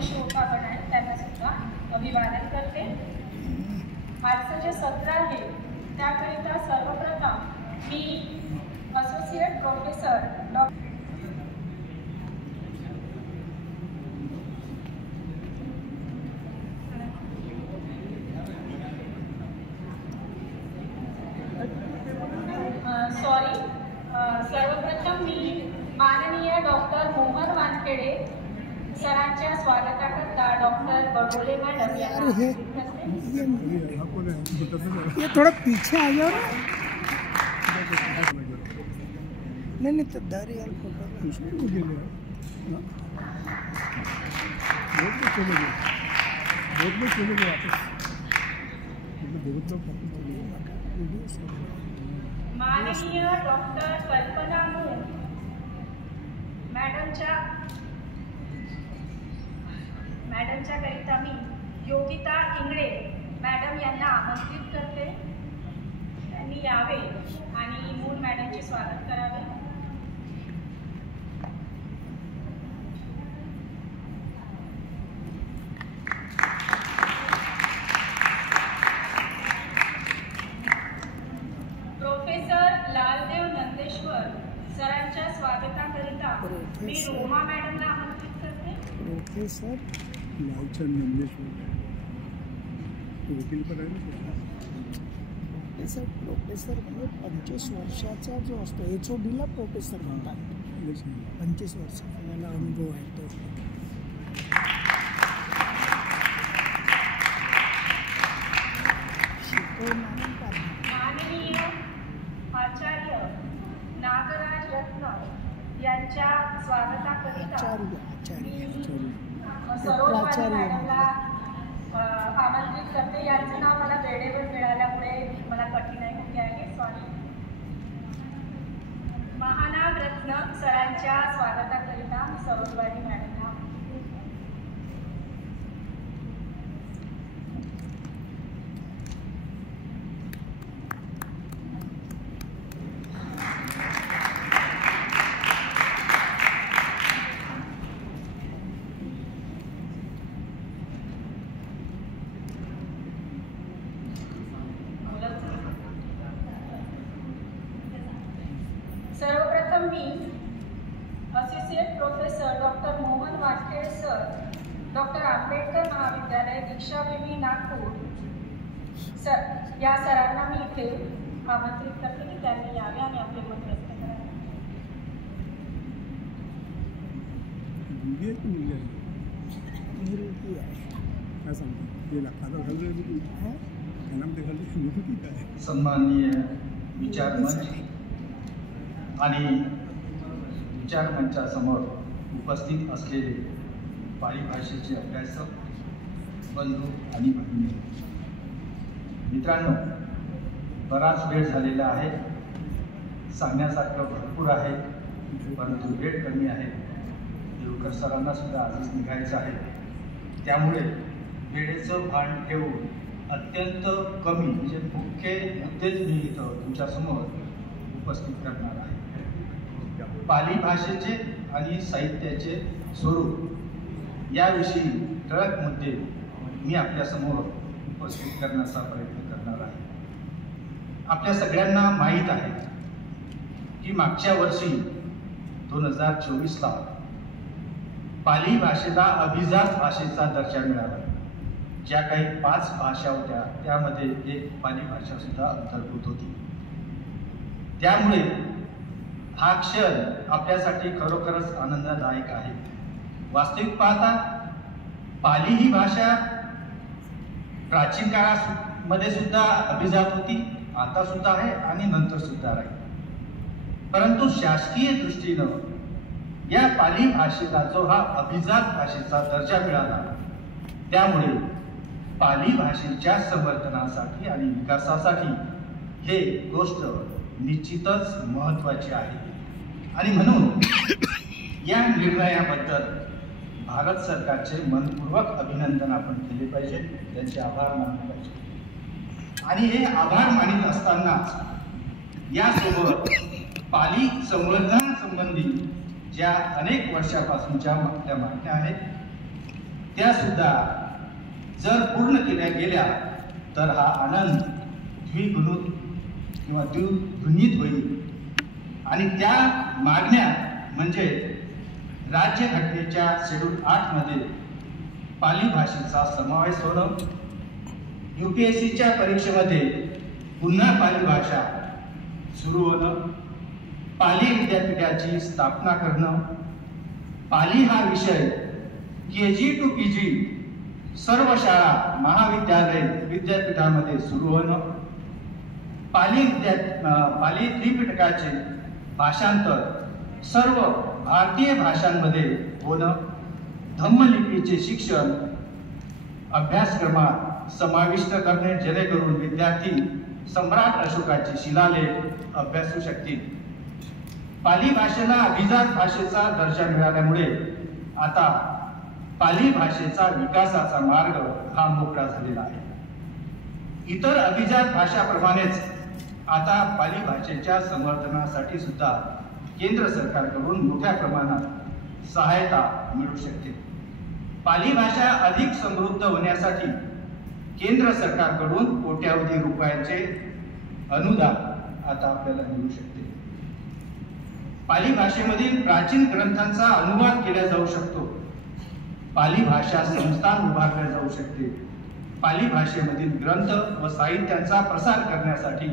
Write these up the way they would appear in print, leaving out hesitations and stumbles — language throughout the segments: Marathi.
जे श्रोतागण आहेत त्यांना सुद्धा अभिवादन करते. आजचं जे सत्र आहे त्याकरिता सर्वप्रथम मी असोसिएट प्रोफेसर सर्वप्रथम मी माननीय डॉक्टर मोहन वानखेडे सरांच्या स्वागताकरता डॉक्टर बडोले मॅडम यांना ये थोड़ा पीछे आ जाओ ना. नहीं तो दारी यार माननीय डॉक्टर कल्पना मून मॅडमच्या करिता मी योगिता इंगळे मॅडम यांना आमंत्रित करते. त्यांनी यावे आणि मून मॅडमचे स्वागत करावे. प्रोफेसर लालदेव नंदेश्वर सरांच्या स्वागताकरिता मी रोमा मॅडमला आमंत्रित करते. प्रोफेसर लालचंद नंदेश्वर वकील पण आहे. प्रोफेसर म्हणजे 25 वर्षाचा जो असतो HODला प्रोफेसर म्हणतात. 25 वर्षाचा मला अनुभव आहे तो. माननीय आचार्य नागराज रत्न यांच्या स्वागताकरिता सरोज मॅडमला आमंत्रित करते. यांचं नाव मला वेळेवर मिळाल्यामुळे मला कठीणाई होते आहे, सॉरी. महानाग रत्न सरांच्या स्वागताकरिता सरोजवाडी मॅडमला सर्वप्रथम मी associate professor doctor Mohan Wankhede sir, doctor Ambedkar महाविद्यालय दीक्षाभूमी नागपूर सर या सरांना मी इथे आमंत्रित करते की त्यांनी यावे आणि आपले मत व्यक्त करावे. सन्माननीय विचार मंच आणि विचार मंचासमोर उपस्थित असलेले पाली भाषेचे अभ्यासक बंधू आणि भगिनी, मित्रांनो, बराच वेळ झालेला आहे. सांगण्यासारखं भरपूर आहे, परंतु वेळ कमी आहे. देवकर सरांना सुद्धा आधीच निघायचं आहे. त्यामुळे वेळेचं भान ठेवून अत्यंत कमी म्हणजे मुख्य मुद्देच मी इथं तुमच्यासमोर उपस्थित करणार आहे. पाली भाषेचे आणि साहित्याचे स्वरूप याविषयी ठळक मुद्दे मी आपल्यासमोर उपस्थित करण्याचा प्रयत्न करणार आहे. आपल्या सगळ्यांना माहीत आहे की मागच्या वर्षी 2024ला पाली भाषेला अभिजात भाषेचा दर्जा मिळाला. ज्या काही 5 भाषा होत्या त्यामध्ये एक पाली भाषा सुद्धा अंतर्भूत होती. त्यामुळे हा क्षण आपल्यासाठी खरोखरच आनंददायक आहे. वास्तविक पाहता पाली ही भाषा प्राचीन काळामध्ये सुद्धा अभिजात होती, आता सुद्धा आहे आणि नंतर सुद्धा राहील. परंतु शासकीय दृष्टीनं या पाली भाषेला जो हा अभिजात भाषेचा दर्जा मिळाला, त्यामुळे पाली भाषेच्या संवर्धनासाठी आणि विकासासाठी हे गोष्ट निश्चितच महत्त्वाची आहे. आणि म्हणून या निर्णयाबद्दल भारत सरकारचे मनपूर्वक अभिनंदन आपण केले पाहिजे, त्यांचे आभार मानले पाहिजे. आणि हे आभार मानित असतानाच यासोबत पाली संवर्धन संबंधी ज्या अनेक वर्षापासूनच्या आपल्या मागण्या आहेत त्या सुद्धा जर पूर्ण केल्या गेल्या तर हा आनंद द्विगुणित होईल. आणि त्या मागण्या म्हणजे राज्यघटनेच्या शेड्यूल 8 मध्ये पाली भाषेचा समावेश होणं, UPSCच्या परीक्षेमध्ये पुन्हा पाली भाषा सुरू होणं, पाली विद्यापीठाची स्थापना करणं, पाली हा विषय KG to PG सर्व शाळा, महाविद्यालय, विद्यापीठामध्ये सुरू होणं, पाली त्रिपिटकाचे भाषांतर सर्व भारतीय भाषांमध्ये होणं, धम्मलिपीचे शिक्षण अभ्यासक्रमात समाविष्ट करणे जेणेकरून विद्यार्थी सम्राट अशोकाचे शिलालेख अभ्यासू शकतील. पाली भाषेला अभिजात भाषेचा दर्जा मिळाल्यामुळे आता पाली भाषेचा विकासाचा मार्ग हा मोकळा झालेला आहे. इतर अभिजात भाषाप्रमाणेच आता पाली भाषेच्या संवर्धनासाठी सुद्धा केंद्र सरकारकडून मोठ्या प्रमाणात सहायता मिळू शकते. पाली भाषा अधिक समृद्ध होण्यासाठी केंद्र सरकारकडून कोट्यावधी रुपयाचे अनुदान आता आपल्याला मिळू शकते. पाली भाषेमधील प्राचीन ग्रंथांचा अनुवाद केला जाऊ शकतो. पाली भाषा संस्थान उभारले जाऊ शकते. पाली भाषेमधील ग्रंथ व साहित्याचा प्रसार करण्यासाठी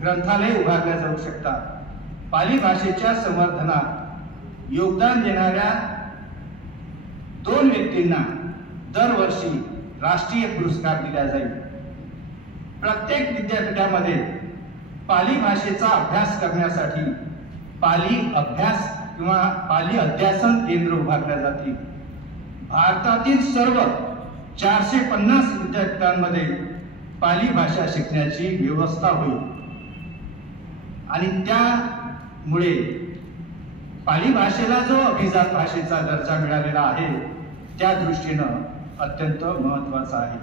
ग्रंथालय उभारले जाऊ शकतात. पाली भाषेच्या संवर्धनात योगदान देणाऱ्या 2 व्यक्तींना दरवर्षी राष्ट्रीय पुरस्कार दिला जाईल. प्रत्येक विद्यापीठामध्ये पाली भाषेचा अभ्यास करण्यासाठी पाली अभ्यास किंवा पाली अध्यासन केंद्र उभारले जातील. भारतातील सर्व 450 विद्यापीठांमध्ये पाली भाषा शिकण्याची व्यवस्था होईल आणि त्यामुळे पाली भाषेला जो अभिजात भाषेचा दर्जा मिळालेला आहे त्या दृष्टीनं अत्यंत महत्त्वाचा आहे.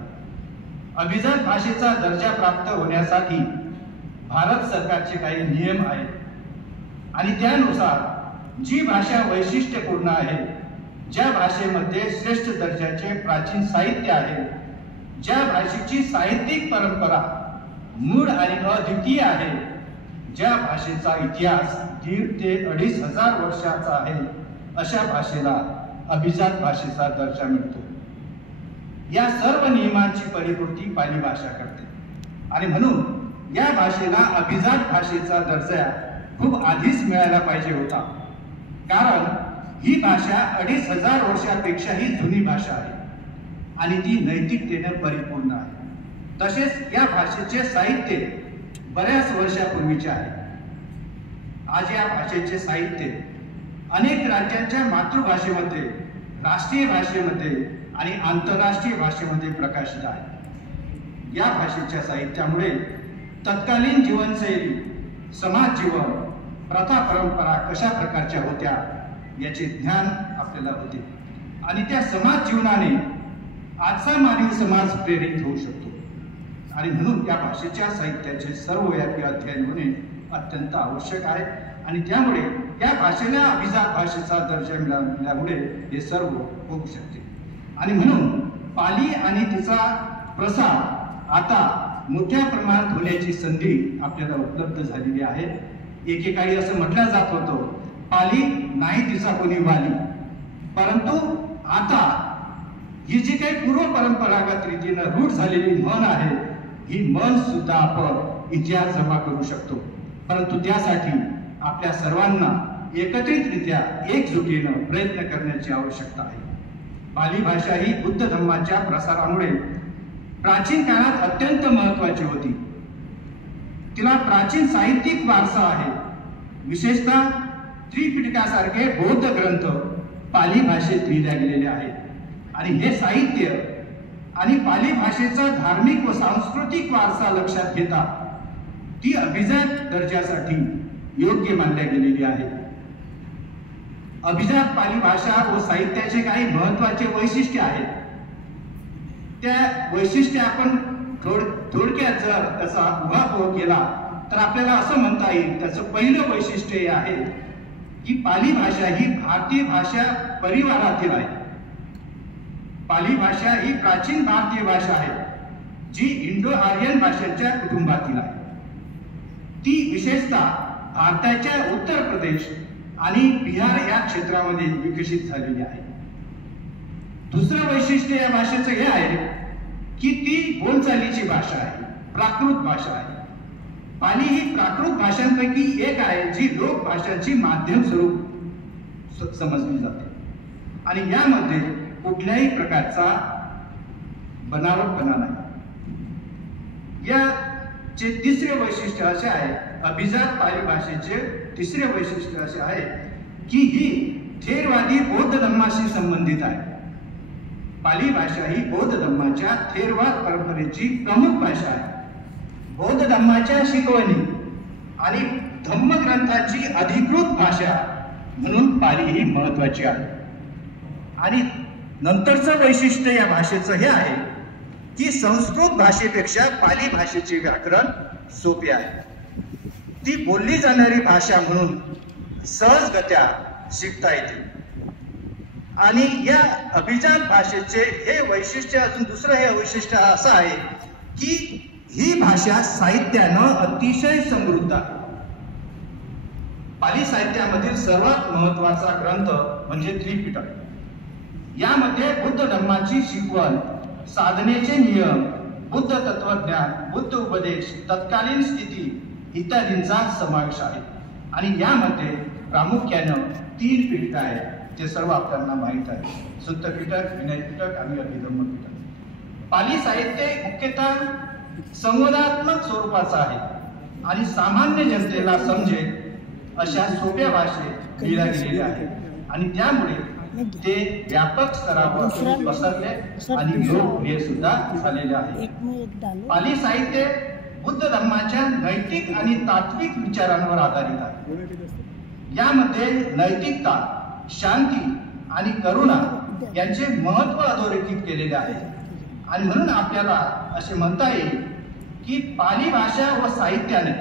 अभिजात भाषेचा दर्जा प्राप्त होण्यासाठी भारत सरकारचे काही नियम आहेत आणि त्यानुसार जी भाषा वैशिष्ट्यपूर्ण आहे, ज्या भाषेमध्ये श्रेष्ठ दर्जाचे प्राचीन साहित्य आहे, ज्या भाषेची साहित्यिक परंपरा मूळ आणि अद्वितीय आहे, ज्या भाषेचा इतिहास 1,500 ते 2,500 वर्षाचा आहे, अशा भाषेला अभिजात भाषेचा दर्जा मिळतो. या सर्व नियमांची परिपूर्ती पाली भाषा करते आणि म्हणून या भाषेला अभिजात भाषेचा दर्जा खूप आधीच मिळायला पाहिजे होता. कारण ही भाषा 2,500 वर्षापेक्षाही जुनी भाषा आहे आणि ती नैतिकतेने परिपूर्ण आहे. तसेच या भाषेचे साहित्य बऱ्याच वर्षापूर्वीचे आहे. आज या भाषेचे साहित्य अनेक राज्यांच्या मातृभाषेमध्ये, राष्ट्रीय भाषेमध्ये आणि आंतरराष्ट्रीय भाषेमध्ये प्रकाशित आहे. या भाषेच्या साहित्यामुळे तत्कालीन जीवनशैली, समाज जीवन, प्रथा परंपरा कशा प्रकारच्या होत्या याचे ज्ञान आपल्याला होते आणि त्या समाज जीवनाने आजचा मानवी समाज प्रेरित होऊ शकतो. आणि म्हणून या भाषेच्या साहित्याचे सर्वव्यापी अध्ययन होणे अत्यंत आवश्यक आहे आणि त्यामुळे या भाषेला अभिजात भाषेचा दर्जा मिळाल्यामुळे हे सर्व होऊ शकते. आणि म्हणून पाली आणि तिचा प्रसार आता मोठ्या प्रमाणात होण्याची संधी आपल्याला उपलब्ध झालेली आहे. एकेकाळी असं म्हटलं जात होतं, पाली नाही तिचा कोणी वाली. परंतु आता ही जी काही पूर्व परंपरागत रीतीने रूढ झालेली म्हण आहे, ही म्हण सुद्धा आपण इतिहास जमा करू शकतो. परंतु त्यासाठी आपल्या सर्वांना एकत्रितरित्या एकजुटीनं प्रयत्न करण्याची आवश्यकता आहे. पाली भाषा ही बुद्ध धर्माच्या प्रसारामुळे प्राचीन काळात अत्यंत महत्त्वाची होती. तिला प्राचीन साहित्यिक वारसा आहे. विशेषतः त्रिपिटकासारखे बौद्ध ग्रंथ पाली भाषेत लिहिले गेलेले आहेत आणि हे साहित्य आणि पाली भाषेचा धार्मिक व सांस्कृतिक वारसा लक्षात घेता ती अभिजात दर्जासाठी योग्य मानल्या गेलेली आहे. अभिजात पाली भाषा व साहित्याचे काही महत्त्वाचे वैशिष्ट्य आहेत. त्या वैशिष्ट्य आपण थोडक्यात जर त्याचा उहापोह केला तर आपल्याला असं म्हणता येईल, त्याचं पहिलं वैशिष्ट्य हे आहे की पाली भाषा ही भारतीय भाषा परिवारातील आहे. पाली भाषा ही प्राचीन भारतीय भाषा आहे, जी इंडो आर्यन भाषांच्या कुटुंबातील आहे. ती विशेषतः भारताच्या उत्तर प्रदेश आणि बिहार या क्षेत्रामध्ये विकसित झालेली आहे. दुसरं वैशिष्ट्य या भाषेचं हे आहे की ती बोलचालीची भाषा आहे, प्राकृत भाषा आहे. पाली ही प्राकृत भाषांपैकी एक आहे, जी लोक भाषांची माध्यम स्वरूप समजली जाते आणि यामध्ये कुठल्याही प्रकारचा बनावटपणा नाही. याचे तिसरे वैशिष्ट्य असे आहे, अभिजात पाली भाषेचे तिसरे वैशिष्ट्य असे आहे की ही थेरवादी बौद्ध धर्माशी संबंधित आहे. पाली भाषा ही बौद्ध धर्माच्या थेरवाद परंपरेची प्रमुख भाषा आहे. बौद्ध धर्माच्या शिकवणी आणि धम्मग्रंथाची अधिकृत भाषा म्हणून पाली ही महत्वाची आहे. आणि नंतरचं वैशिष्ट्य या भाषेचं हे आहे की संस्कृत भाषेपेक्षा पाली भाषेचे व्याकरण सोपे आहे. ती बोलली जाणारी भाषा म्हणून सहजगत्या शिकता येते. आणि या अभिजात भाषेचे हे वैशिष्ट्य, अजून दुसरं हे वैशिष्ट्य असं आहे की ही भाषा साहित्यानं अतिशय समृद्ध आहे. पाली साहित्यामधील सर्वात महत्वाचा ग्रंथ म्हणजे त्रिपिटक. यामध्ये बुद्ध धर्माची शिकवण, साधनेचे नियम, बुद्ध तत्वज्ञान, बुद्ध उपदेश, तत्कालीन स्थिती इत्यादींचा समावेश आहे. आणि यामध्ये प्रामुख्यानं 3 पीठक आहेत. ते सर्व आपल्याला माहीत आहे, सुत्त पीठक, विनय पीठक आणि अभिधम्म पीठक. पाली साहित्य मुख्यतः संवादात्मक स्वरूपाचं आहे आणि सामान्य जनतेला समजेल अशा सोप्या भाषेत लिहिला गेलेले आहे आणि त्यामुळे ते व्यापक स्तरावर पसरले आणि लोकप्रिय सुद्धा झालेले आहे. पाली साहित्य बुद्ध धर्माच्या नैतिक आणि तात्विक विचारांवर आधारित आहे. यामध्ये नैतिकता, शांती आणि करुणा यांचे महत्व अधोरेखित केलेले आहे. आणि म्हणून आपल्याला असे म्हणता येईल की पाली भाषा व साहित्याने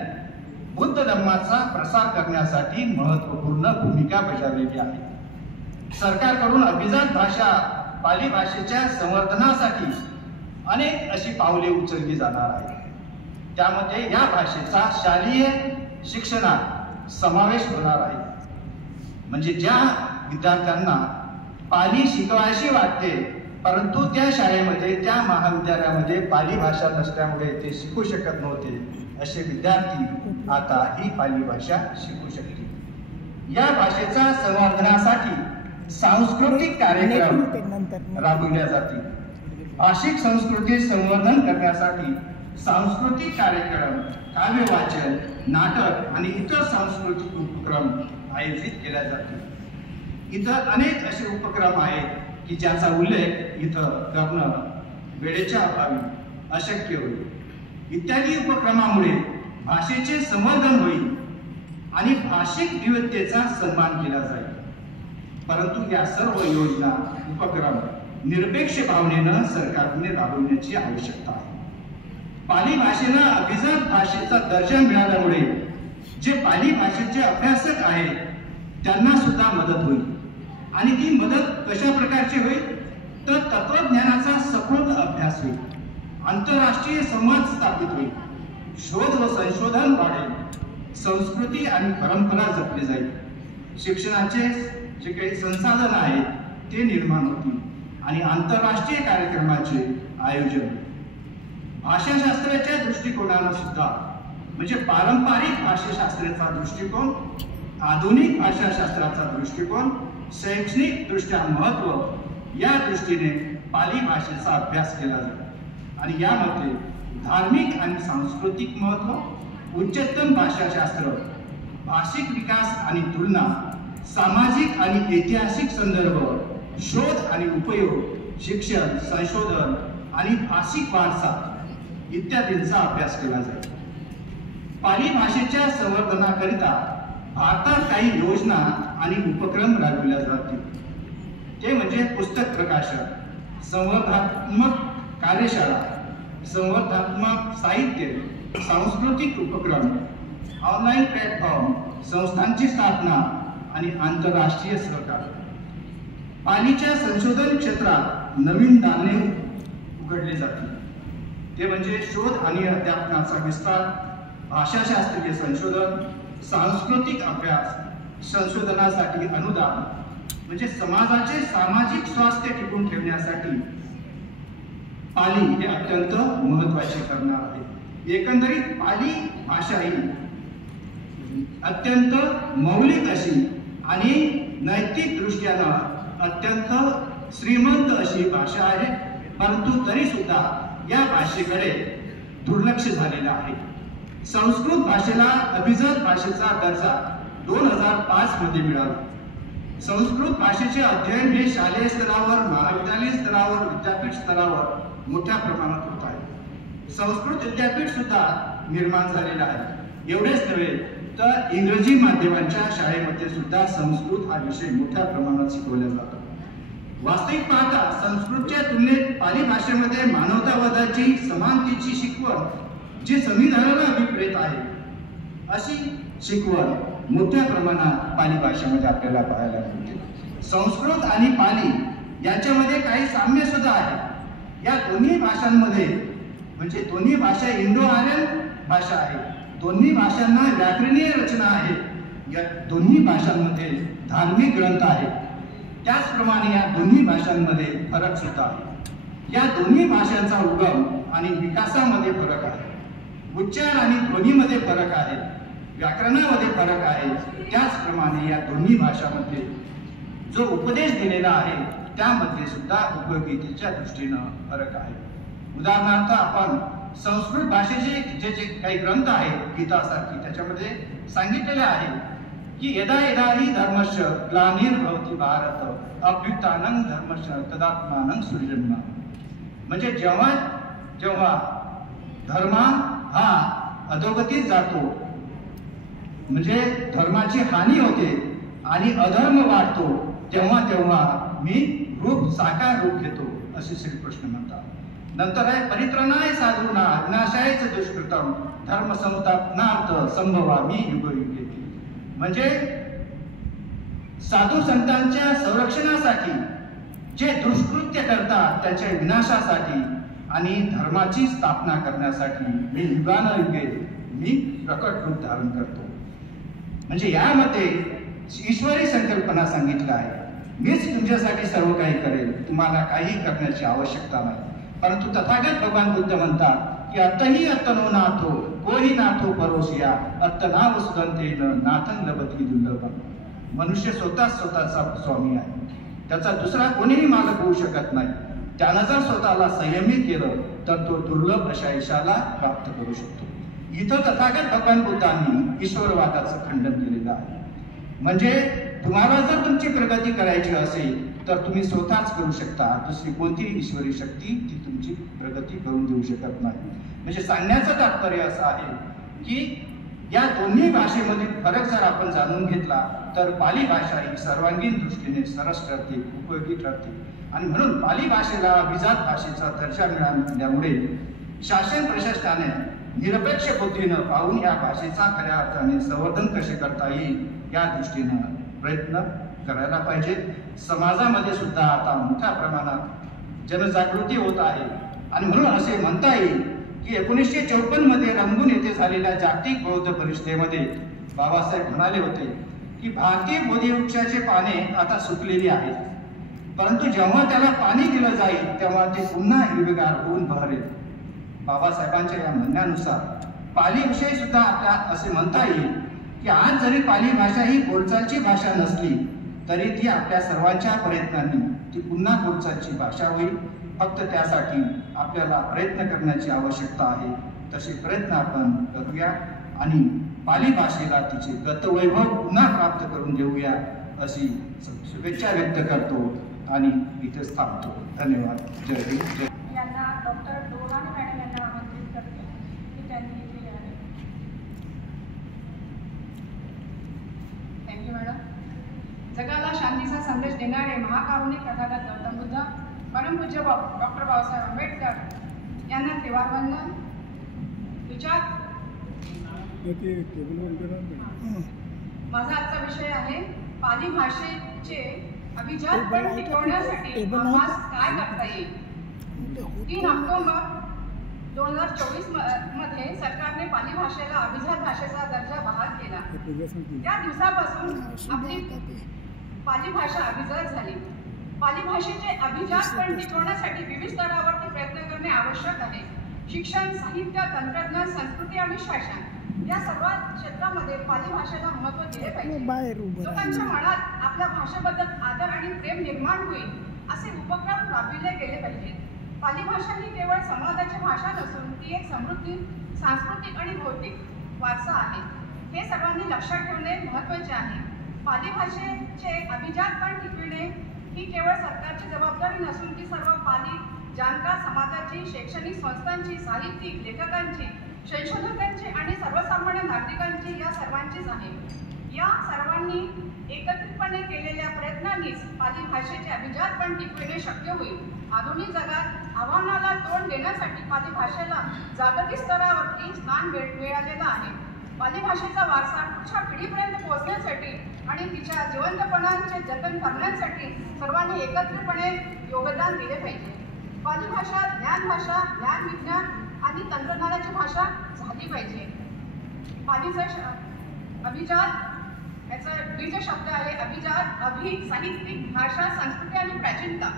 बुद्ध धर्माचा प्रसार करण्यासाठी महत्वपूर्ण भूमिका बजावलेली आहे. सरकारकडून अभिजात भाषा पाली भाषेच्या संवर्धनासाठी अनेक अशी पावले उचलली जाणार आहेत. त्यामध्ये या भाषेचा शालेय शिक्षणात समावेश होणार आहे. म्हणजे ज्या विद्यार्थ्यांना पाली शिकवायची वाटते परंतु त्या शाळेमध्ये, त्या महाविद्यालयामध्ये पाली भाषा नसल्यामुळे ते शिकू शकत नव्हते, असे विद्यार्थी आता ही पाली भाषा शिकू शकतील. या भाषेच्या संवर्धनासाठी सांस्कृतिक कार्यक्रम राबविले जातील. भाषिक संस्कृती संवर्धन करण्यासाठी सांस्कृतिक कार्यक्रम, काव्य वाचन, नाटक आणि इतर सांस्कृतिक उपक्रम आयोजित केले जातील. इतर अनेक असे उपक्रम आहेत की ज्याचा उल्लेख इथं करणं वेळेच्या अभावी अशक्य होईल. इत्यादी उपक्रमामुळे भाषेचे संवर्धन होईल आणि भाषिक विविधतेचा सन्मान केला जाईल. परंतु या सर्व योजना, उपक्रम निरपेक्ष भावनेनं सरकारने राबवण्याची आवश्यकता आहे. पाली भाषेला अभिजात भाषेचा दर्जा मिळाल्यामुळे जे पाली भाषेचे अभ्यासक आहेत त्यांना सुद्धा मदत होईल. आणि ती मदत कशा प्रकारची होईल तर तत्वज्ञानाचा सखोल अभ्यास होईल, आंतरराष्ट्रीय संवाद स्थापित होईल, शोध व संशोधन वाढेल, संस्कृती आणि परंपरा जपली जाईल, शिक्षणाचे जे काही संसाधन आहेत ते निर्माण होतील आणि आंतरराष्ट्रीय कार्यक्रमाचे आयोजन. भाषाशास्त्राच्या दृष्टिकोनानं सुद्धा, म्हणजे पारंपरिक भाषाशास्त्राचा दृष्टिकोन, आधुनिक भाषाशास्त्राचा दृष्टिकोन, शैक्षणिक दृष्ट्या महत्व या दृष्टीने पाली भाषेचा अभ्यास केला जातो. आणि यामध्ये धार्मिक आणि सांस्कृतिक महत्व, उच्चतम भाषाशास्त्र, भाषिक विकास आणि तुलना, सामाजिक आणि ऐतिहासिक संदर्भ, शोध आणि उपयोग, शिक्षण, संशोधन आणि भाषिक वारसा इत्यादींचा अभ्यास केला जाईल. पाली भाषेच्या संवर्धनाकरिता भारतात काही योजना आणि उपक्रम राबविले जातील. ते म्हणजे पुस्तक प्रकाशन, संवर्धनात्मक कार्यशाळा, संवर्धनात्मक साहित्य, सांस्कृतिक उपक्रम, ऑनलाईन प्लॅटफॉर्म, संस्थांची स्थापना आणि आंतरराष्ट्रीय सहकार्य. पालीच्या संशोधन क्षेत्रात क्षेत्रात नवीन दालने उघडली जातील. ते म्हणजे शोध आणि अध्यापनाचा विस्तार, भाषाशास्त्रीय संशोधन, सांस्कृतिक अभ्यास, संशोधनासाठी अनुदान, म्हणजे समाजाचे सामाजिक स्वास्थ्य टिकून ठेवण्यासाठी पाली हे अत्यंत महत्त्वाचे ठरणार आहे. एकंदरीत पाली भाषा ही अत्यंत मौलिक अशी आणि नैतिक दृष्ट्यानं अत्यंत श्रीमंत अशी भाषा आहे. परंतु तरी सुद्धा या भाषेकडे दुर्लक्ष झालेलं आहे. संस्कृत भाषेला अभिजात भाषेचा दर्जा 2005 मध्ये मिळाला. संस्कृत भाषेचे अध्ययन हे शालेय स्तरावर, महाविद्यालयीन स्तरावर, विद्यापीठ स्तरावर मोठ्या प्रमाणात होत आहे. संस्कृत विद्यापीठ सुद्धा निर्माण झालेलं आहे. एवढेच नव्हे तर इंग्रजी माध्यमांच्या शाळेमध्ये सुद्धा संस्कृत हा विषय मोठ्या प्रमाणात शिकवला जातो. वास्तविक पाहता संस्कृतच्या तुलनेत पाली भाषेमध्ये मानवतावादाची, समानतेची शिकवण जी संविधानाला अभिप्रेत आहे अशी शिकवण मोठ्या प्रमाणात पाली भाषेमध्ये आपल्याला पाहायला मिळते. संस्कृत आणि पाली यांच्यामध्ये काही साम्य सुद्धा आहे. या दोन्ही भाषांमध्ये म्हणजे दोन्ही भाषा इंडो आर्यन भाषा आहे. दोन्ही भाषांना व्याकरणीय रचना आहे. या दोन्ही भाषांमध्ये धार्मिक ग्रंथ आहेत. त्याचप्रमाणे या दोन्ही भाषांमध्ये फरक सुद्धा आहे. या दोन्ही भाषांचा उगम आणि विकासामध्ये फरक आहे. उच्चार आणि ध्वनीमध्ये फरक आहे. व्याकरणामध्ये फरक आहे. त्याचप्रमाणे या दोन्ही भाषांमध्ये जो उपदेश दिलेला आहे त्यामध्ये सुद्धा उपयोगितेच्या दृष्टीनं फरक आहे. उदाहरणार्थ आपण संस्कृत भाषेचे जे काही ग्रंथ आहेत, गीतासारखी, त्याच्यामध्ये सांगितलेले आहे की यदा यदा हि धर्मस्य ग्लानिर्भवति भारत अभ्युत्थानं धर्मस्य तदात्मानं सृजन्म. म्हणजे जेव्हा जेव्हा धर्म हा अधोगतीत जातो, म्हणजे धर्माची हानी होते आणि अधर्म वाढतो, तेव्हा तेव्हा मी साकार रूप घेतो असे श्रीकृष्ण म्हणतात. नंतर आहे परित्रणाय साधूना विनाशाय च दुष्कृतम धर्म संस्थापनार्थ संभवामी युगयुगे. म्हणजे साधू संतांच्या संरक्षणासाठी जे दुष्कृत्य करतात त्याच्या विनाशासाठी आणि धर्माची स्थापना करण्यासाठी मी युगानुयुगे मी प्रकट रूप धारण करतो. म्हणजे यामध्ये ईश्वरी संकल्पना सांगितलं आहे. मीच तुमच्यासाठी सर्व काही करेल, तुम्हाला काही करण्याची आवश्यकता नाही. परंतु तथागत भगवान बुद्ध म्हणतात की अत्तही अत्तनो नाथो कोही नाथो परोसिया अत्तनाव सुगंधेन नाथन लभती दुर्लभम. मनुष्य स्वतःचा स्वामी आहे. त्याचा दुसरा कोणीही मालक होऊ शकत नाही. त्यानं जर स्वतःला संयमित केलं तर तो दुर्लभ अशा यशाला प्राप्त करू शकतो. इथं तथागत भगवान बुद्धांनी ईश्वरवादाचं खंडन केलेलं आहे. म्हणजे तुम्हाला जर तुमची प्रगती करायची असेल तर तुम्ही स्वतःच करू शकता. दुसरी कोणतीही ईश्वरी शक्ती ती तुमची प्रगती करून देऊ शकत नाही. म्हणजे सांगण्याचं तात्पर्य असं आहे की या दोन्ही भाषेमध्ये फरक जर आपण जाणून घेतला तर पाली भाषा ही सर्वांगीण दृष्टीने सरस ठरते, उपयोगी ठरते. आणि म्हणून पाली भाषेला अभिजात भाषेचा दर्जा मिळाल्यामुळे शासन प्रशासनाने निरपेक्ष बुद्धीनं पाहून या भाषेचा खऱ्या अर्थाने संवर्धन कसे करता येईल या दृष्टीनं प्रयत्न करायला पाहिजे. समाजामध्ये सुद्धा आता मोठ्या प्रमाणात जनजागृती होत आहे. आणि म्हणून असे म्हणता येईल की 1954 मध्ये रंगून येथे झालेल्या जागतिक बौद्ध परिषदेमध्ये बाबासाहेब म्हणाले होते की भारतीय बोधिवृक्षाचे पाने आता सुकलेली आहेत, परंतु जेव्हा त्याला पाणी दिलं जाईल तेव्हा ते पुन्हा हिरवेगार होऊन बहरेल. बाबासाहेबांच्या या म्हणण्यानुसार पाली विषयी सुद्धा आपल्या असे म्हणता येईल की आज जरी पाली भाषा ही बोलचालची भाषा नसली तरी ती आपल्या सर्वांच्या प्रयत्नांनी ती पुन्हा बोलचालची भाषा होईल. फक्त त्यासाठी आपल्याला प्रयत्न करण्याची आवश्यकता आहे. तसे प्रयत्न आपण करूया आणि पाली भाषेला तिचे गतवैभव पुन्हा प्राप्त करून देऊया अशी शुभेच्छा व्यक्त करतो आणि इथेच थांबतो. धन्यवाद. जय हिंद. जय. यांना डॉक्टर दोहाने मॅडम यांना आमंत्रित करते की त्यांनी इथे यावे. Thank you madam. जगाला शांतीचा संदेश देणारे महाकारुणिक तथागत गौतम बुद्ध, परमपूज्य डॉक्टर बाबासाहेब आंबेडकर यांना त्रिवार वंदन. विचार. माझा आजचा विषय आहे पाली भाषेचे अभिजातपण टिकवण्यासाठी आम्हास काय करता येईल? 3 ऑक्टोबर 2024 मध्ये सरकारने पाली भाषेला अभिजात भाषेचा दर्जा बहाल केला. त्या दिवसापासून आपली पाली भाषा अभिजात झाली. पाली भाषेचे अभिजातपण टिकवण्यासाठी विविध स्तरावरती प्रयत्न करणे आवश्यक आहे. शिक्षण, साहित्य, तंत्रज्ञान, संस्कृती आणि शासन या सर्व क्षेत्रामध्ये पाली भाषेला महत्त्व दिले पाहिजे. लोकांच्या मनात आपल्या भाषेबद्दल आदर आणि प्रेम निर्माण होईल असे उपक्रम राबविले गेले पाहिजेत. पाली भाषा ही केवळ समाजाची भाषा नसून ती एक समृद्धी, सांस्कृतिक आणि बौद्धिक वारसा आहे. हे सर्वांनी लक्षात ठेवणे महत्त्वाचे आहे. पाली भाषेचे अभिजातपण टिकविणे ही केवळ सरकारची जबाबदारी नसून ती सर्व पाली जाणकार समाजाची, शैक्षणिक संस्थांची, साहित्यिक, लेखकांची, संशोधकांची आणि सर्वसामान्य नागरिकांची या सर्वांचीच आहे. या सर्वांनी एकत्रितपणे केलेल्या प्रयत्नांनीच पाली भाषेचे अभिजातपण टिकविणे शक्य होईल. आधुनिक जगात आव्हानाला तोंड देण्यासाठी पाली भाषेला जागतिक स्तरावरती स्थान मिळालेलं आहे. पाली भाषेचा वारसा पुढच्या पिढीपर्यंत पोहोचण्यासाठी आणि तिच्या जिवंतपणाचे जतन करण्यासाठी सर्वांनी एकत्रितपणे योगदान दिले पाहिजे. पाली भाषा ज्ञान भाषा, ज्ञान विज्ञान आणि तंत्रज्ञानाची भाषा झाली पाहिजे. पालीचा अभिजात याचा बीज शब्द आहे अभिजात, अभि साहित्यिक, भाषा, संस्कृती आणि प्राचीनता.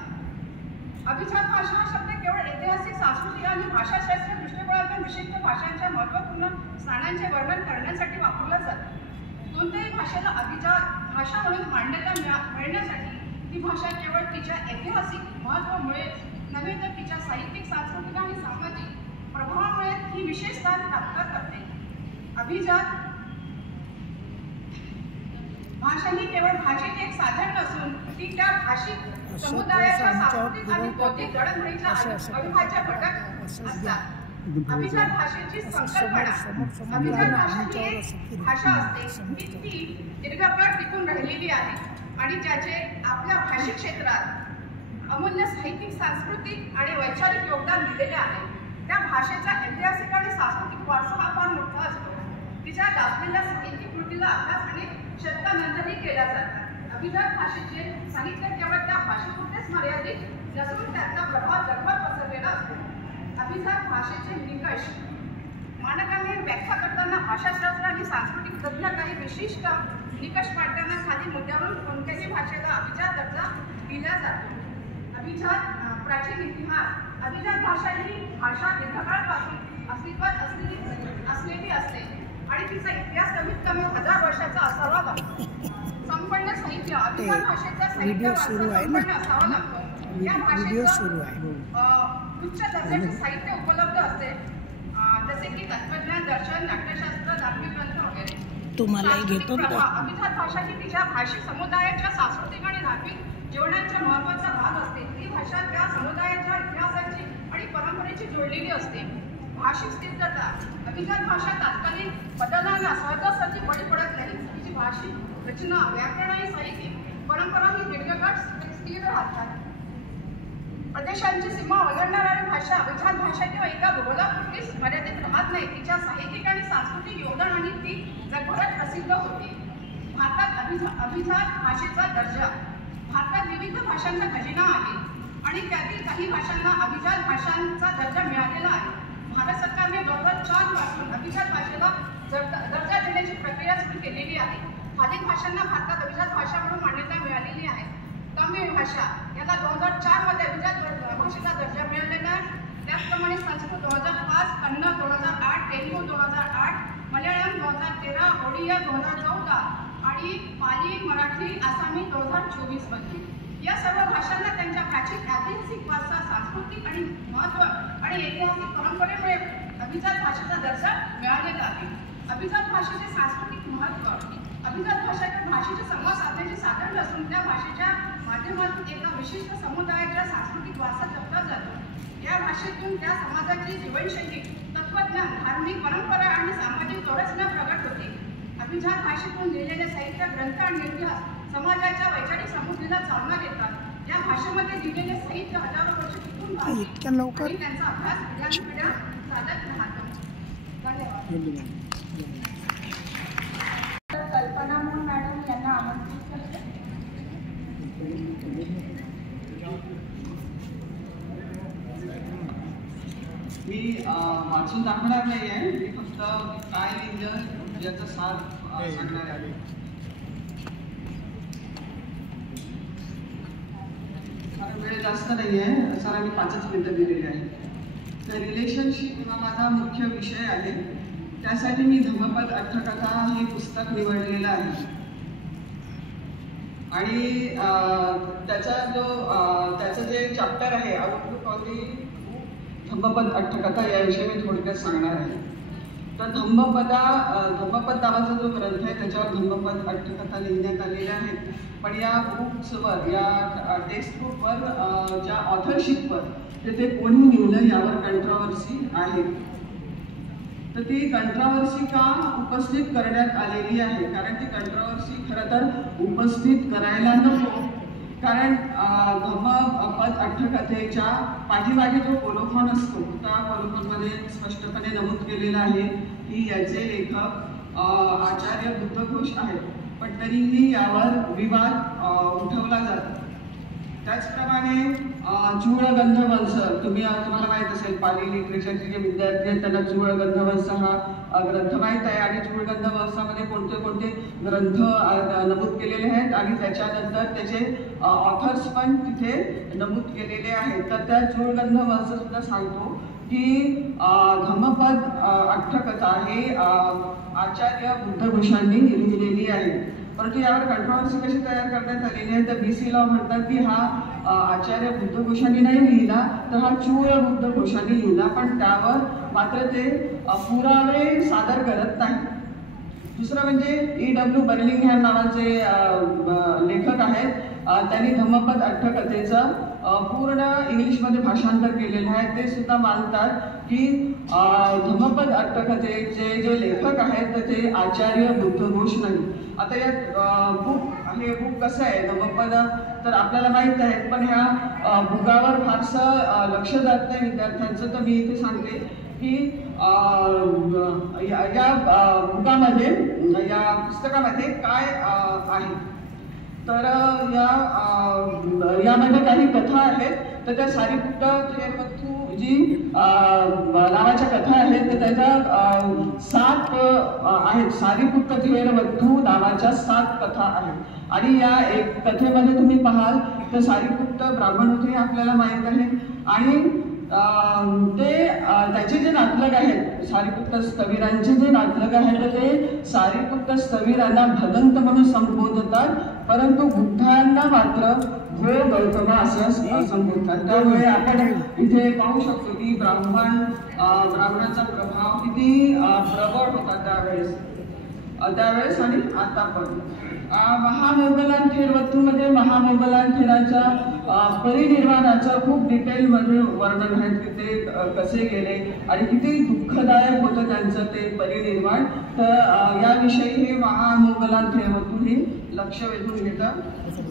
अभिजात भाषा हा शब्द केवळ ऐतिहासिक, सांस्कृतिक आणि भाषाशास्त्रीय दृष्टिकोनातून विशिष्ट भाषांच्या महत्त्वपूर्ण स्थानांचे वर्णन करण्यासाठी वापरला जातो. कोणत्याही भाषेला अभिजात भाषा म्हणून मान्यता मिळण्यासाठी ती भाषा केवळ तिच्या ऐतिहासिक महत्त्वामुळे नव्हे तर तिच्या साहित्यिक, सांस्कृतिक आणि सामाजिक प्रभावामुळे ही विशेष स्थान प्राप्त करते. अभिजात भाषा ही केवळ भाषेचे एक साधन नसून ती त्या भाषिक समुदायाच्या सांस्कृतिक आणि बौद्धिक जडणघडणीचा अविभाज्य घटक असतात. अभिजात भाषेची संकल्पना, अभिजात भाषा ही एक भाषा असते की ती दीर्घकाळ टिकून राहिलेली आहे आणि ज्याचे आपल्या भाषिक क्षेत्रात अमूल्य साहित्यिक, सांस्कृतिक आणि वैचारिक योगदान दिलेले आहे. त्या भाषेचा ऐतिहासिक आणि सांस्कृतिक वारसा हा फार मोठा असतो. तिच्या गाजलेल्या साहित्यिक कृतीला अभ्यास आणि शतकानंतरही केला जातात. अभिजात भाषेचे साहित्य केवळ त्या भाषेपुरतेच मर्यादित नसून त्याचा प्रभाव जगभर पसरलेला असतो. अभिजात भाषेचे निकष मानकांनी व्याख्या करताना भाषाशास्त्र आणि सांस्कृतिक तज्ञ काही विशिष्ट निकष पाळताना खाली मुद्द्यावरून कोणत्याही भाषेला अभिजात दर्जा दिला जातो. अभिजात प्राचीन इतिहास. अभिजात भाषा ही भाषा दीर्घकाळापासून अस्तित्वात असलेली असते आणि तिचा इतिहास कमीत कमी 1000 वर्षाचा असावा लागतो. संपन्न साहित्य. अभिजात भाषेचा साहित्य वारसा संपन्न असावा लागतो. या भाषेत उच्च दर्जाचे साहित्य उपलब्ध असते जसे की तत्वज्ञान, दर्शन, नाट्यशास्त्र, धार्मिक ग्रंथ वगैरे. अभिजात भाषा ही तिच्या भाषिक समुदायाच्या सांस्कृतिक आणि धार्मिक जीवनाच्या महत्त्वाचा भाग असते. ती भाषा त्या समुदायाच्या इतिहासाची आणि परंपरेची जोडलेली असते. भाषिक स्थिरता. अभिजात भाषा तात्कालिक बदलांना सहजासहजी बळी पडत नाही. तिची भाषिक रचना, व्याकरण आणि साहित्यिक परंपरा ही दीर्घकाळ स्थिर राहतात. प्रदेशांची सीमा ओलांडणारी भाषा अभिजात भाषा किंवा एका भूगोलापुरतीच मर्यादित राहत नाही. तिच्या साहित्यिक आणि सांस्कृतिक योगदानाने ती जगभरात प्रसिद्ध होते. भारतात अभिजात भाषेचा दर्जा. भारतात विविध भाषांचा खजिना आहे आणि त्यातील काही भाषांना अभिजात भाषांचा दर्जा मिळालेला आहे. भारत सरकारने 2004 पासून अभिजात भाषेला दर्जा देण्याची प्रक्रिया सुरू केलेली आहे. खालील भाषांना भारतात अभिजात भाषा म्हणून मान्यता मिळालेली आहे. तमिळ भाषा याला 2004 मध्ये अभिजात भाषेचा दर्जा मिळालेला आहे. त्याचप्रमाणे संस्कृत 2005, कन्नड 2008, तेलुगू 2008, मल्याळम 2013, ओडिया 2014 आणि पाली, मराठी, आसामी 2024 मध्ये. या सर्व भाषांना त्यांच्या प्राचीन ऐतिहासिक वारसा, सांस्कृतिक आणि महत्त्व आणि ऐतिहासिक परंपरेमुळे अभिजात भाषेचा दर्जा मिळालेला आहे. अभिजात भाषेचे सांस्कृतिक महत्त्व. अभिजात भाषा भाषेचे संवाद साधण्याचे साधन नसून त्या भाषेच्या माध्यमातून एका विशिष्ट समुदायाच्या सांस्कृतिक वारसा जपला जातो. या भाषेतून त्या समाजाची जीवनशैली, तत्वज्ञान, धार्मिक परंपरा आणि सामाजिक संरचना प्रगट होते. अभिजात भाषेतून लिहिलेले साहित्य, ग्रंथ आणि इतिहास समाजाच्या वैचारिक समृद्धीला चालना देतात. या भाषेमध्ये लिहिलेले साहित्य हजारो वर्ष टिकून राहते आणि त्यांचा अभ्यास पिढ्या साधत राहतो. धन्यवाद. कल्पना मॅडम यांना आमंत्रित करते. मी वाचून दाखवणार नाही आहे, मी फक्त काय लिहिलं याचा सार सांगणार आहे. कारण वेळ जास्त नाही आहे, सरांनी 5च मिनिटं दिलेली आहे. तर रिलेशनशिप हा माझा मुख्य विषय आहे, त्यासाठी मी धम्मपद अट्टकथा हे पुस्तक निवडलेलं आहे. आणि त्याचं जे चॅप्टर आहे आउटलुक ऑन दी धम्मपद अट्टकथा याविषयी मी थोडक्यात सांगणार आहे. तर धम्मपद नावाचा जो ग्रंथ आहे त्याच्यावर धम्मपद अट्टकथा लिहिण्यात आलेल्या आहेत. पण या बुक्सवर, या टेक्स्ट बुकवर, ज्या ऑथरशिपवर ते कोणी लिहिलं यावर कंट्रोवर्सी आहे. तर ती कंट्रोवर्सी का उपस्थित करण्यात आलेली आहे? कारण ती कंट्रोवर्सी खरं तर उपस्थित करायला नको. कारण धम्मपद अट्टकथेच्या पाठीमागे जो कोलोफॉन असतो त्या कोलोफॉनमध्ये स्पष्टपणे नमूद केलेलं आहे की याचे लेखक आचार्य बुद्धघोष आहेत. पण तरीही यावर विवाद उठवला जातो. त्याचप्रमाणे चूळगंधवंश, तुम्हाला माहीत असेल, पाली लिटरेचरचे जे विद्यार्थी आहेत त्यांना चूळगंधवंश हा ग्रंथ माहीत आहे. आणि चूळगंधवंशामध्ये कोणते कोणते ग्रंथ नमूद केलेले आहेत आणि त्याच्यानंतर त्याचे ऑथर्स पण तिथे नमूद केलेले आहेत. तर त्या चूळगंधवंश सुद्धा सांगतो की धम्मपद अट्टकथा हे आचार्य बुद्धघोषांनी लिहिलेली आहे. परंतु यावर कंट्रोवर्सी कशी तयार करण्यात आलेली आहे? तर BC लॉ म्हणतात की हा आचार्य बुद्धघोषांनी नाही लिहिला, तर हा चूळ बुद्धघोषांनी लिहिला. पण त्यावर मात्र ते पुरावे सादर करत नाही. दुसरं म्हणजे E.W. बर्लिंगहॅम नावाचे लेखक आहेत. त्यांनी धम्मपद अट्टकथेचं पूर्ण इंग्लिशमध्ये भाषांतर केलेलं आहे. ते सुद्धा मानतात की धम्मपद अट्टकथेचे जे लेखक आहेत तर ते आचार्य बुद्धघोष नाही. आता या हे बुक कसं आहे धम्मपद, तर आपल्याला माहीत आहे, पण ह्या बुकावर फारसं लक्ष जात नाही विद्यार्थ्यांचं. तर मी इथे सांगते की या बुकामध्ये, या पुस्तकामध्ये काय आहे. तर यामध्ये काही कथा आहेत. तर त्या सारीपुट्ट थेरवथू जी नावाच्या कथा आहेत तर त्याच्या 7 आहेत. सारीपुट्ट थेरवथू नावाच्या 7 कथा आहेत. आणि या एक कथेमध्ये तुम्ही पाहाल तर सारीपुट्ट ब्राह्मण होते हे आपल्याला माहीत आहे. आणि त्याचे जे नातलग आहेत, सारीपुट्ट स्थविरांचे जे नातलग आहेत ते सारीपुट्ट स्थविरांना भदंत म्हणून संबोधतात, परंतु बुद्धांना मात्र भो गौतम असं संबोधतात. त्यामुळे आपण इथे पाहू शकतो की ब्राह्मणाचा प्रभाव किती प्रबळ होता त्यावेळेस आणि आता पण. महामोगलान थेरवथूमध्ये महामोगलान थेराच्या परिनिर्वाणाचं खूप डिटेलमध्ये वर्णन आहे की ते कसे गेले आणि किती दुःखदायक होतं त्यांचं ते परिनिर्वाण. तर याविषयी हे महामोगलान थेरवथू हे लक्ष वेधून घेतं.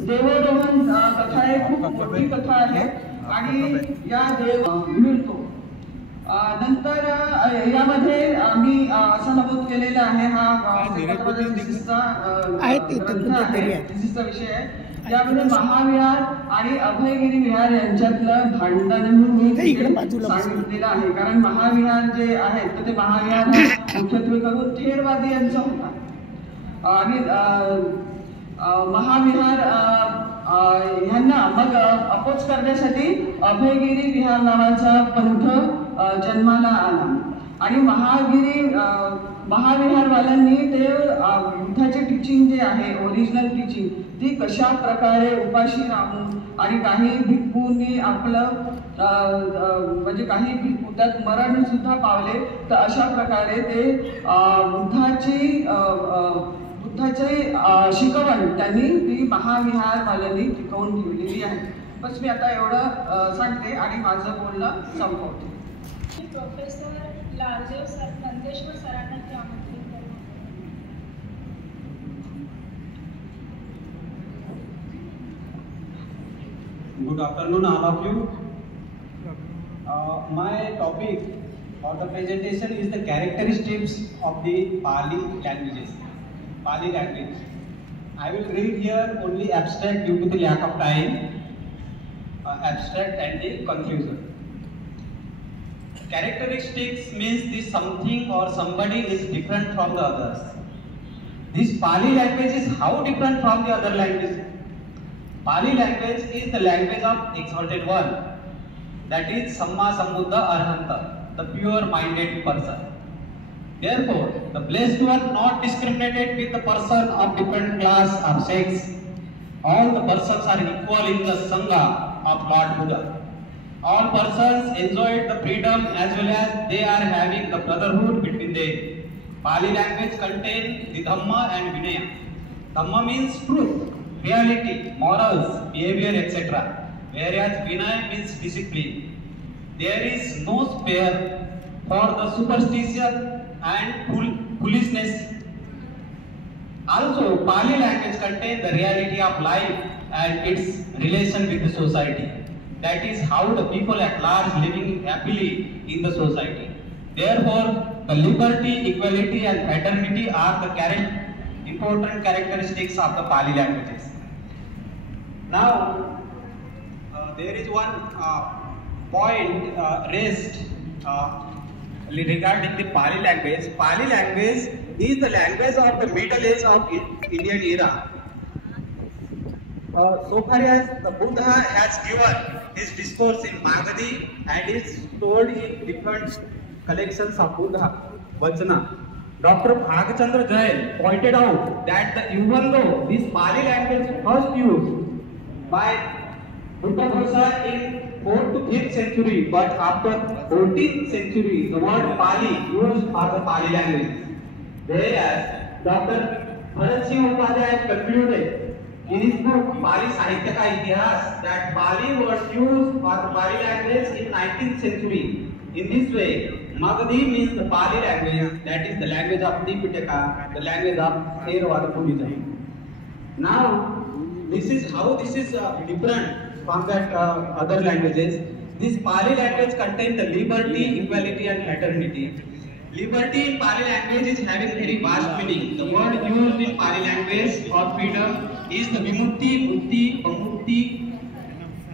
देवरोहन कथा हे खूप मोठी कथा आहे आणि या देव मिळतो. नंतर यामध्ये मी असं नमूद केलेलं आहे, हा थिसिसचा विषय आहे. यामध्ये महाविहार आणि अभयगिरी विहार यांच्यातलं भांडण मी सांगितलेलं आहे. कारण महाविहार जे आहेत तर ते महाविहार मुख्यत्वे करून थेरवादी यांचा होता. आणि महाविहार ह्यांना मग अपोज करण्यासाठी अभयगिरी विहार नावाचा पंथ जन्माला आला. आणि महाविहारवाल्यांनी ते बुद्धाचे टीचिंग जे आहे, ओरिजिनल टीचिंग, ती कशा प्रकारे उपाशी राहून आणि काही भिक्खूंनी आपलं म्हणजे काही भिक्खू त्यात मरण सुद्धा पावले, तर अशा प्रकारे ते बुद्धाचे शिकवण त्यांनी ती महाविहारवाल्यांनी टिकवून ठेवलेली आहे. बस मी आता एवढं सांगते आणि माझं बोलणं संपवते. प्रोफेसर लालदेव सर नंदेश्वर सरांना ते आमंत्रित करतो. Good afternoon, all of you. My topic for the presentation is the characteristics of the Pali languages. Pali language. I will read here only abstract due to the lack of time. Abstract and the conclusion. Characteristics means the something or somebody is different from the others. This Pali language is how different from the other languages? Pali language is the language of exalted one. That is Samma Sambuddha Arhanta, the pure-minded person. Therefore, the blessed one not discriminated with the person of different class or sex. All the persons are equal in the Sangha of Lord Buddha. All persons enjoyed the freedom as well as they are having the brotherhood between them. Pali language contains the Dhamma and Vinaya. Dhamma means truth, reality, morals, behavior, etc. Whereas Vinaya means discipline. There is no spare for the superstition and foolishness. Also, Pali language contains the reality of life and its relation with the society. That is how the people at large living happily in the society. Therefore, the liberty, equality and fraternity are the important characteristics of the Pali languages. Now, there is one point raised regarding the Pali language. Pali language is the language of the Middle Age of Indian era. So far as the Buddha has given his discourse in Magadhi and is told in different collections of Buddha Vachana. Dr. Bhagachandra Jain pointed out that even though this Pali language first used by Buddha Ghosa in 4th to 5th century, but after 14th century, the word Pali used for the Pali language. Whereas Dr. Bharat Singh Upadhyay concluded in his book Pali Sahitya Ka Itihas that Pali was used for the Pali language in 19th century. In this way, Magadhi means the Pali language, that is the language of Tripitaka, the language of Theravada Buddhism. Now, this is how this is different from that other languages. This Pali language contains the liberty, equality and fraternity. Liberty in Pali language is having very vast meaning. The word used in Pali language for freedom is the Vimukti, Mukti, Pamukti,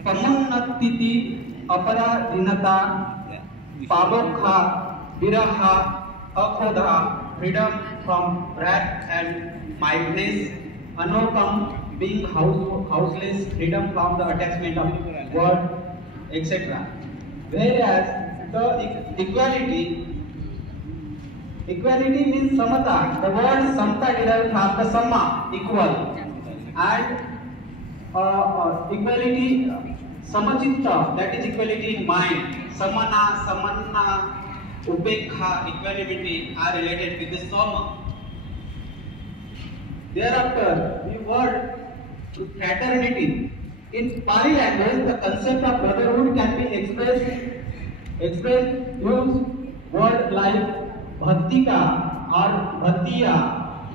Pamunnatiti, Aparadhinata, Pabokha, Viraha, Akhodha, freedom from wrath and mildness, Anokam, being houseless, freedom from the attachment of word, etc. Whereas the equality means samata. The word samta derived from the samma, equal, and equality samachitta, that is equality in mind. Samana, samanna, upekha, equanimity are related with the sama. Thereafter, the word fraternity. In Pali language, the concept of brotherhood can be expressed use word like bhattika or bhatiya,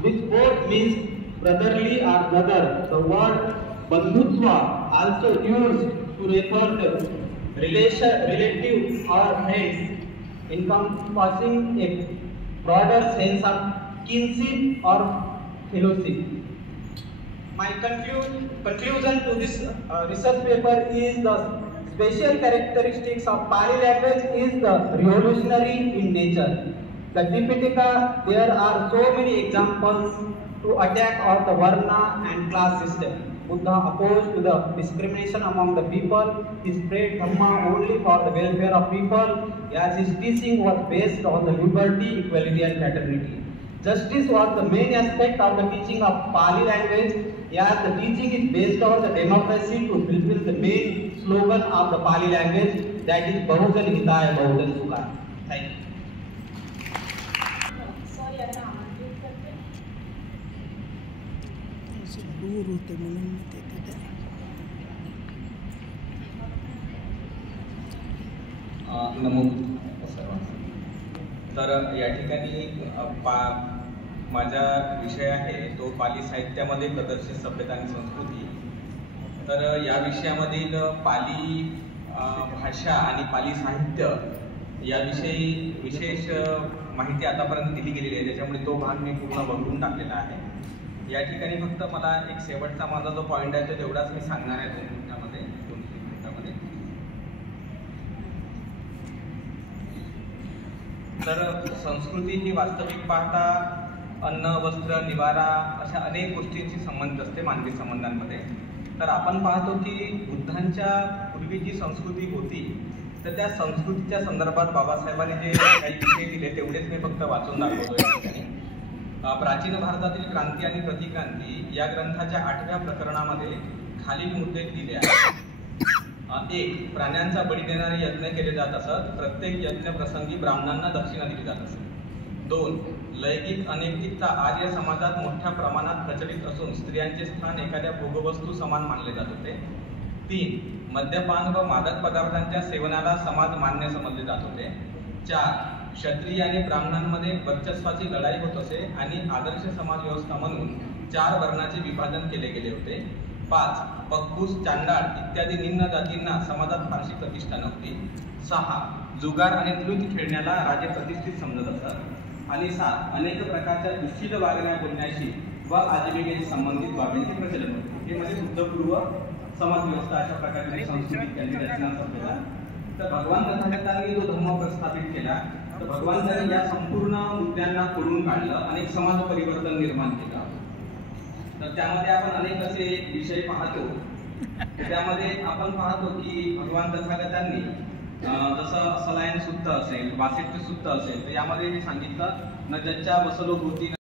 which both means brotherly or brother. The word bandhutva also used to refer to relative or friends, encompassing a broader sense of kinship or fellowship. My conclusion to this research paper is the special characteristics of Pali language is the revolutionary in nature. The Tripitaka, there are so many examples to attack on the Varna and class system. Buddha opposed to the discrimination among the people. He spread Dhamma only for the welfare of people, as his teaching was based on the liberty, equality and fraternity. Justice was the main aspect of the teaching of Pali language, as the teaching is based on the democracy to fulfill the main slogan of the Pali language, that is Bahujan Hitaya Bahujan Sukhaya. Thank you. दूर होते म्हणून मी ते त्या नमो सर्वांना. तर या ठिकाणी माझा विषय आहे तो पाली साहित्यामध्ये प्रदर्शित सभ्यता आणि संस्कृती. तर या विषयामधील पाली भाषा आणि पाली साहित्य याविषयी विशेष माहिती आतापर्यंत दिली गेलेली आहे, त्याच्यामुळे तो भाग मी पूर्ण बघून टाकलेला आहे. या ठिकाणी फक्त मला एक शेवटचा माझा जो पॉईंट आहे तो तेवढाच मी सांगणार आहे 2 मिनिटामध्ये. तर संस्कृती ही वास्तविक पाहता अन्न, वस्त्र, निवारा अशा अनेक गोष्टींशी संबंधित असते मानवी संबंधांमध्ये. तर आपण पाहतो की बुद्धांच्या पूर्वी जी संस्कृती होती तर त्या संस्कृतीच्या संदर्भात बाबासाहेबांनी जे काही विषय दिले तेवढेच मी फक्त वाचून दाखवतो या ठिकाणी. प्राचीन भारतातील क्रांती आणि प्रतिक्रांती या ग्रंथाच्या 8व्या प्रकरणामध्ये खालील मुद्दे दिले आहेत. 1. प्राण्यांचा बळी देणारे यज्ञ केले जात असत. प्रत्येक यज्ञ प्रसंगी ब्राह्मणांना दक्षिणा दिली जात असत. 2. लैंगिक अनैतिकता आर्य समाजात मोठ्या प्रमाणात प्रचलित असून स्त्रियांचे स्थान एखाद्या भोगवस्तू समान मानले जात होते. 3. मद्यपान व मादक पदार्थांच्या सेवनाला समाज मान्य समजले जात होते. 4. क्षत्रिय आणि ब्राह्मणांमध्ये वर्चस्वाची लढाई होत असे आणि आदर्श समाज व्यवस्था म्हणून 4 वर्णाचे विभाजन केले गेले होते. 5. पक्कूस, चांडाळ इत्यादी निम्न जातींना समाजात फारशी प्रतिष्ठा नव्हती. 6. जुगार आणि नृत्य खेळण्याला राजे प्रतिष्ठित समजत असत. आणि 7. अनेक प्रकारच्या दुष्टील वागण्या बोलण्याशी व आजीविकेशी संबंधित बाबींचे प्रचलन होते. हे म्हणजे बुद्धपूर्व समाज व्यवस्था अशा प्रकारची संस्कृती त्यांनी रचना केला. तर भगवान तथागतांनी जो धर्म प्रस्थापित केला तर भगवान या संपूर्ण मुद्द्यांना खोडून काढलं, अनेक समाज परिवर्तन निर्माण केलं. तर त्यामध्ये आपण अनेक असे विषय पाहतो. त्यामध्ये आपण पाहतो की भगवान तथागतांनी जसं सलायन सुत्त असेल, वासिष्ठ सुत्त असेल तर यामध्ये सांगितलं न ज्याच्या वसलो होती